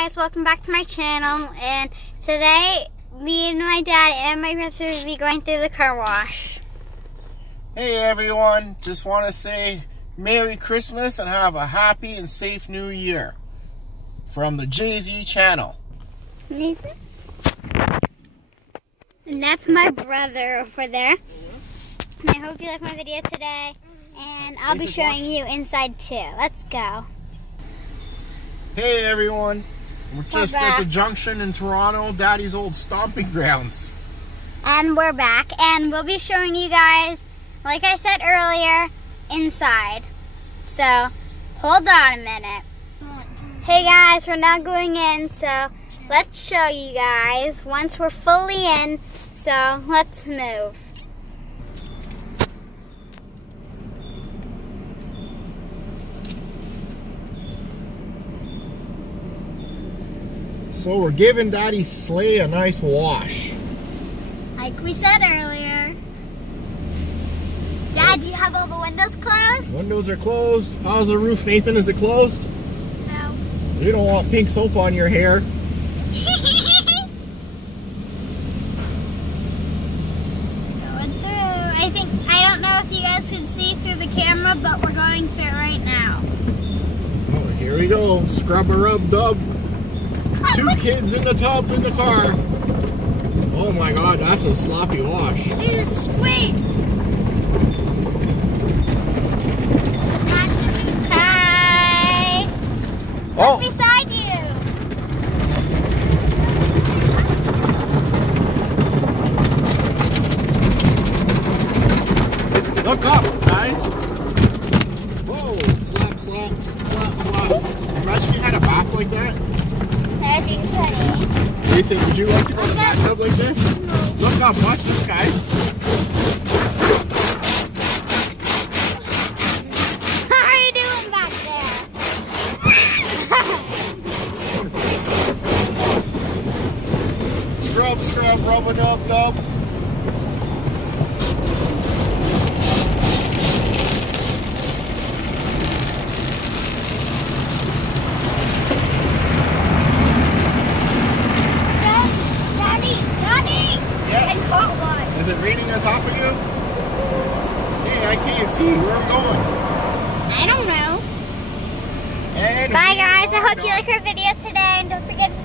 Guys, welcome back to my channel, and today me and my dad and my brother will be going through the car wash. Hey everyone, just want to say Merry Christmas and have a happy and safe New Year from the JZ channel. Nathan? And that's my brother over there. And I hope you like my video today, and I'll be showing you inside too. Let's go. Hey everyone. We're just at the junction in Toronto, Daddy's old stomping grounds. And we're back, and we'll be showing you guys, like I said earlier, inside. So, hold on a minute. Hey guys, we're now going in, so let's show you guys once we're fully in. So, let's move. So we're giving Daddy's sleigh a nice wash. Like we said earlier. Dad, do you have all the windows closed? Windows are closed. How's the roof, Nathan? Is it closed? No. You don't want pink soap on your hair. Going through. I don't know if you guys can see through the camera, but we're going through right now. Oh, here we go. Scrub-a-rub-dub. 2 kids in the tub in the car. Oh my God, that's a sloppy wash. It is sweet. Hi. Oh. Look beside you. Look up, guys. Whoa, slap, slap, slap, slap. Imagine you had a bath like that. That'd be funny. Nathan, would you like to go to the bathtub like this? Look up, watch this, guys. How are you doing back there? Scrub, scrub, rub-a-dub-dub. Is it raining on top of you? Hey, I can't see where I'm going. I don't know. And bye guys, I hope you like our video today, and don't forget to